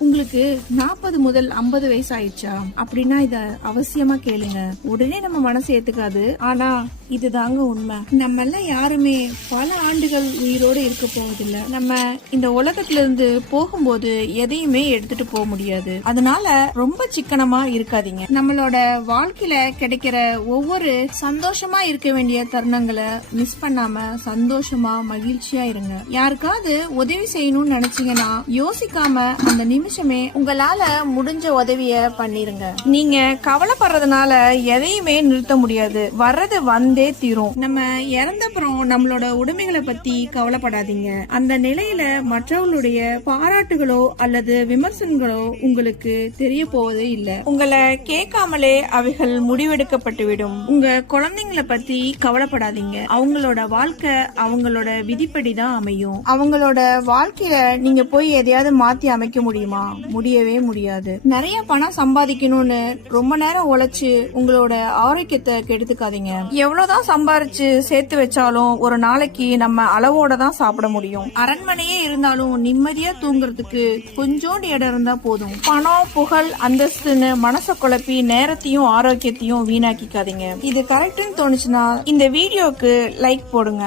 உங்களுக்கு 40 முதல் 50 வயசு ஆயிடுச்சா அப்படின்னா இத அவசியமா கேளுங்க. உடனே நம்ம மனசு ஏத்துக்காது, ஆனா இதுதாங்க உண்மை. நம்ம எல்லாம் யாருமே பல ஆண்டுகள் உயிரோடு இருக்க போவதில்லை. நம்ம இந்த உலகத்துல இருந்து போகும்போது எதையுமே எடுத்துட்டு போக முடியாது. அதனால ரொம்ப சிக்கனமா இருக்காதீங்க. நம்மளோட வாழ்க்கையில கிடைக்கிற ஒவ்வொரு சந்தோஷமா இருக்க வேண்டிய தருணங்களை மிஸ் பண்ணாம சந்தோஷமா மகிழ்ச்சியா இருங்க. யாருக்காவது உதவி செய்யணும்னு நினைச்சீங்கன்னா யோசிக்காம அந்த நிமிஷமே உங்களால முடிஞ்ச உதவிய பண்ணிருங்க. நீங்க கவலைப்படுறதுனால எதையுமே நிறுத்த முடியாது. வர்றது வந்தே தீரும். நம்ம இறந்தப்புறம் நம்மளோட உடைமைகளை பத்தி கவலைப்படாதீங்க. அந்த நிலையில மற்றவங்களுடைய பாராட்டுகளோ அல்லது விமர்சனங்களோ உங்களுக்கு தெரிய போவதே இல்ல. உங்களை கேட்காமலே அவைகள் முடிவெடுக்கப்பட்டுவிடும். உங்க குழந்தைங்களை பத்தி கவலைப்படாதீங்க. அவங்களோட வாழ்க்கை அவங்களோட விதிப்படி தான் அமையும். அவங்களோட வாழ்க்கையில நீங்க போய் எதையாவது மாத்தி அமைக்க முடியுமா? முடியவே முடியாது. நிறைய பணம் சம்பாதிக்கணும்னு ரொம்ப நேரம் உழைச்சு உங்களோட ஆரோக்கியத்தை கெடுத்துக்காதீங்க. எவ்வளவுதான் சம்பாரிச்சு சேர்த்து வச்சாலும் ஒரு நாளைக்கு நம்ம அளவோட தான் சாப்பிட முடியும். அரண்மனையே இருந்தாலும் நிம்மதியா தூங்குறதுக்கு கொஞ்சோண்டு இடம் இருந்தா போதும். பணம், புகழ், அந்தஸ்துன்னு மனசை குழப்பி நேரத்தையும் ஆரோக்கியத்தையும் வீணாக்கிக்காதீங்க. இது கரெக்ட்னு தோணுச்சுன்னா இந்த வீடியோக்கு லைக் போடுங்க.